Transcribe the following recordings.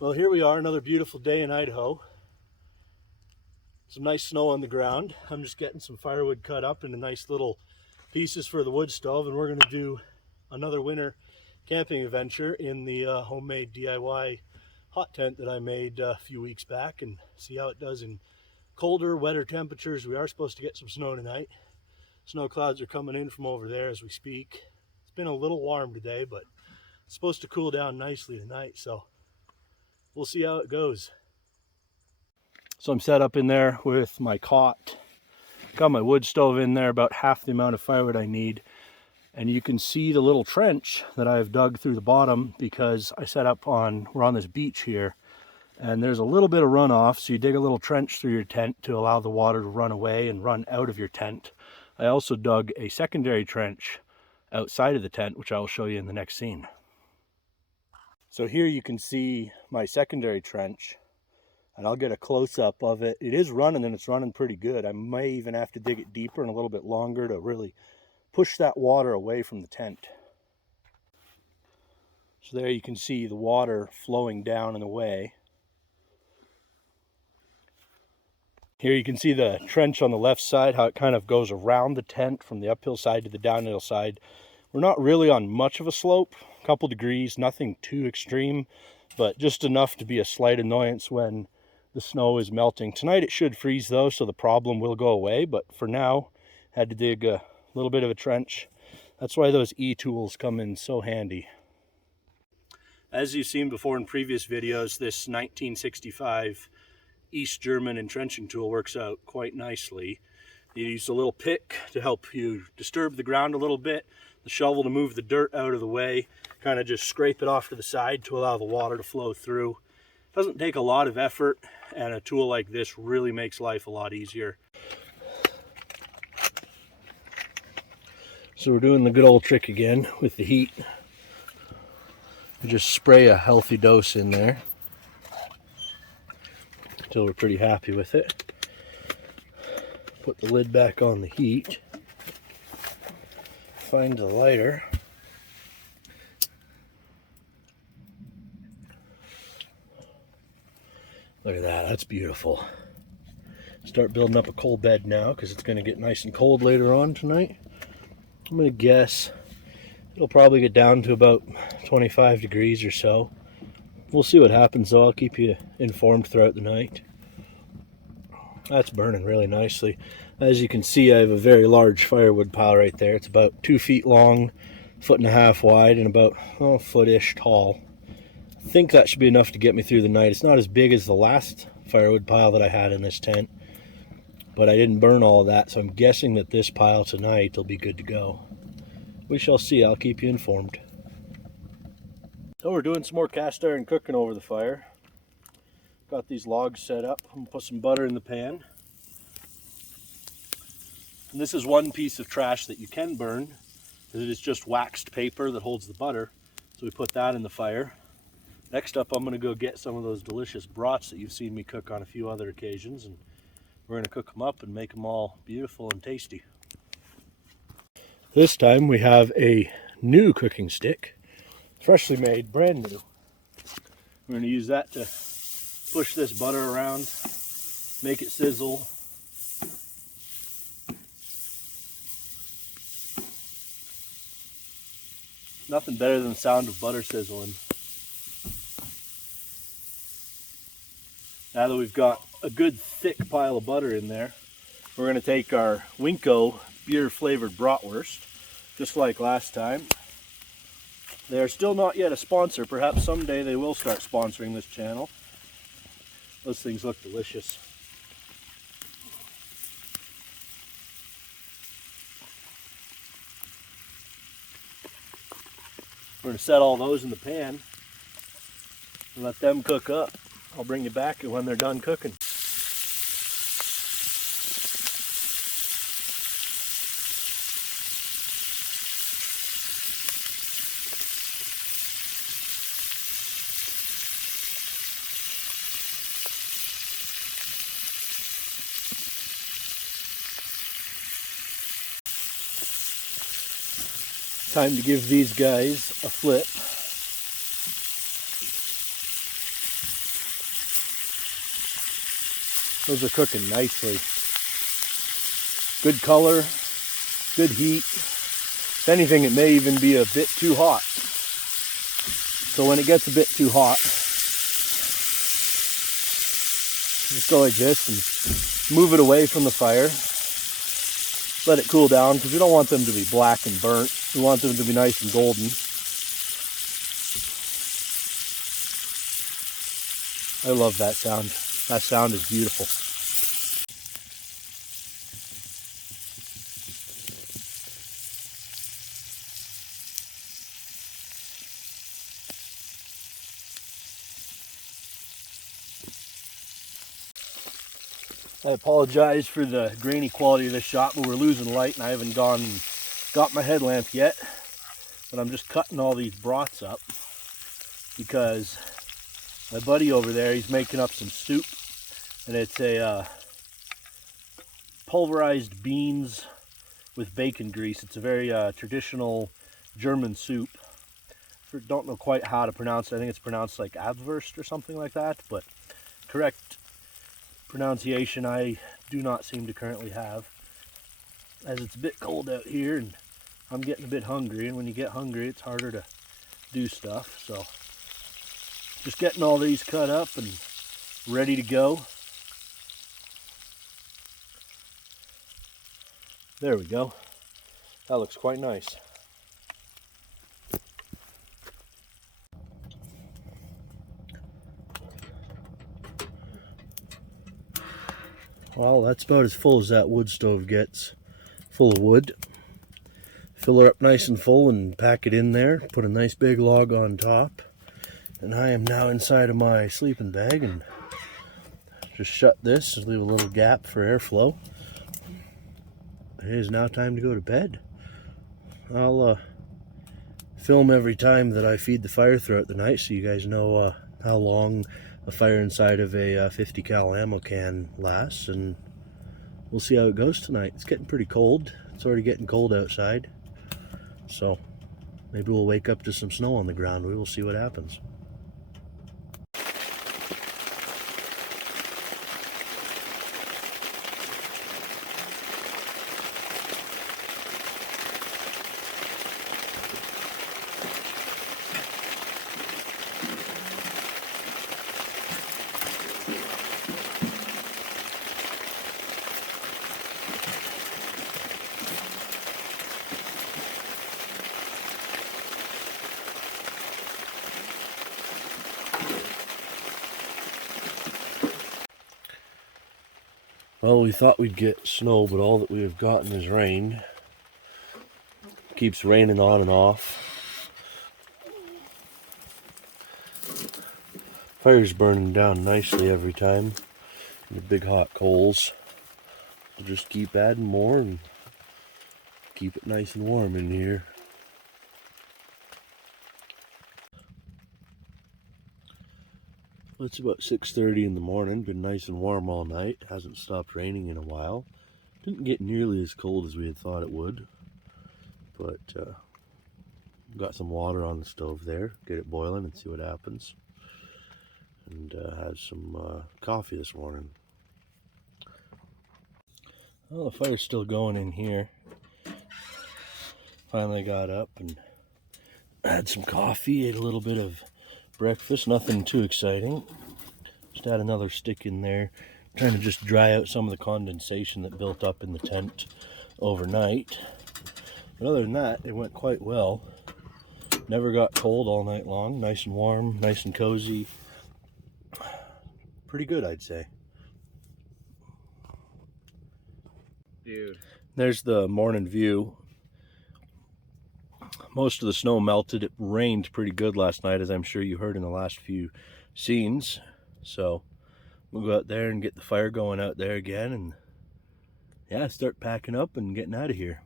Well, here we are, another beautiful day in Idaho. Some nice snow on the ground. I'm just getting some firewood cut up into nice little pieces for the wood stove, and we're going to do another winter camping adventure in the homemade DIY hot tent that I made a few weeks back, and see how it does in colder, wetter temperatures. We are supposed to get some snow tonight. Snow clouds are coming in from over there as we speak. It's been a little warm today, but it's supposed to cool down nicely tonight, so we'll see how it goes. So I'm set up in there with my cot. Got my wood stove in there, about half the amount of firewood I need. And you can see the little trench that I've dug through the bottom because I set up we're on this beach here. And there's a little bit of runoff, so you dig a little trench through your tent to allow the water to run away and run out of your tent. I also dug a secondary trench outside of the tent, which I will show you in the next scene. So here you can see my secondary trench, and I'll get a close-up of it. It is running, and it's running pretty good. I may even have to dig it deeper and a little bit longer to really push that water away from the tent. So there you can see the water flowing down and away. Here you can see the trench on the left side, how it kind of goes around the tent from the uphill side to the downhill side. We're not really on much of a slope, a couple degrees, nothing too extreme, but just enough to be a slight annoyance when the snow is melting. Tonight it should freeze though, so the problem will go away, but for now, had to dig a little bit of a trench. That's why those E-tools come in so handy. As you've seen before in previous videos, this 1965 East German entrenching tool works out quite nicely. You use a little pick to help you disturb the ground a little bit, the shovel to move the dirt out of the way, kind of just scrape it off to the side to allow the water to flow through. It doesn't take a lot of effort, and a tool like this really makes life a lot easier. So we're doing the good old trick again with the heat. We just spray a healthy dose in there until we're pretty happy with it. Put the lid back on the heat. Find the lighter. Look at that, that's beautiful. Start building up a coal bed now because it's going to get nice and cold later on tonight. I'm going to guess it'll probably get down to about 25 degrees or so. We'll see what happens though. I'll keep you informed throughout the night. That's burning really nicely. As you can see, I have a very large firewood pile right there. It's about 2 feet long, 1.5 feet wide, and about a foot-ish tall. I think that should be enough to get me through the night. It's not as big as the last firewood pile that I had in this tent, but I didn't burn all of that, so I'm guessing that this pile tonight will be good to go. We shall see. I'll keep you informed. So we're doing some more cast iron cooking over the fire. Got these logs set up. I'm going to put some butter in the pan. And this is one piece of trash that you can burn, because it is just waxed paper that holds the butter. So we put that in the fire. Next up, I'm going to go get some of those delicious brats that you've seen me cook on a few other occasions, and we're going to cook them up and make them all beautiful and tasty. This time we have a new cooking stick, freshly made, brand new. We're going to use that to push this butter around, make it sizzle. Nothing better than the sound of butter sizzling. Now that we've got a good thick pile of butter in there, we're going to take our Winco beer flavored bratwurst, just like last time. They are still not yet a sponsor. Perhaps someday they will start sponsoring this channel. Those things look delicious. We're going to set all those in the pan and let them cook up. I'll bring you back when they're done cooking. Time to give these guys a flip. Those are cooking nicely. Good color, good heat. If anything, it may even be a bit too hot. So when it gets a bit too hot, just go like this and move it away from the fire. Let it cool down, because we don't want them to be black and burnt. We want them to be nice and golden. I love that sound. That sound is beautiful. I apologize for the grainy quality of this shot, but we're losing light and I haven't gone and got my headlamp yet. But I'm just cutting all these broths up because my buddy over there, he's making up some soup, and it's a pulverized beans with bacon grease. It's a very traditional German soup. Don't know quite how to pronounce it. I think it's pronounced like Abwurst or something like that, but correct pronunciation I do not seem to currently have, as it's a bit cold out here and I'm getting a bit hungry, and when you get hungry it's harder to do stuff. So just getting all these cut up and ready to go. There we go. That looks quite nice. Well, that's about as full as that wood stove gets. Full of wood. Fill her up nice and full and pack it in there. Put a nice big log on top. And I am now inside of my sleeping bag and just shut this and leave a little gap for airflow. It is now time to go to bed. I'll film every time that I feed the fire throughout the night so you guys know how long a fire inside of a 50 cal ammo can lasts, and we'll see how it goes tonight. It's getting pretty cold. It's already getting cold outside, so maybe we'll wake up to some snow on the ground. We will see what happens. Well, we thought we'd get snow, but all that we have gotten is rain. Keeps raining on and off. Fire's burning down nicely every time. The big hot coals. We'll just keep adding more and keep it nice and warm in here. It's about 6:30 in the morning. Been nice and warm all night. Hasn't stopped raining in a while. Didn't get nearly as cold as we had thought it would, but got some water on the stove there. Get it boiling and see what happens. And had some coffee this morning. Well, the fire's still going in here. Finally got up and had some coffee, ate a little bit of breakfast, nothing too exciting. Just add another stick in there, trying to just dry out some of the condensation that built up in the tent overnight. But other than that, it went quite well. Never got cold all night long. Nice and warm, nice and cozy. Pretty good, I'd say. Dude. There's the morning view. Most of the snow melted. It rained pretty good last night, as I'm sure you heard in the last few scenes. So we'll go out there and get the fire going out there again, and yeah, start packing up and getting out of here.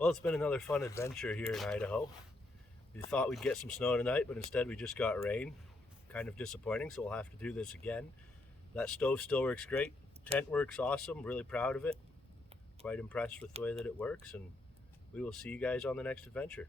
Well, it's been another fun adventure here in Idaho. We thought we'd get some snow tonight, but instead we just got rain. Kind of disappointing, so we'll have to do this again. That stove still works great. Tent works awesome, really proud of it. Quite impressed with the way that it works, and we will see you guys on the next adventure.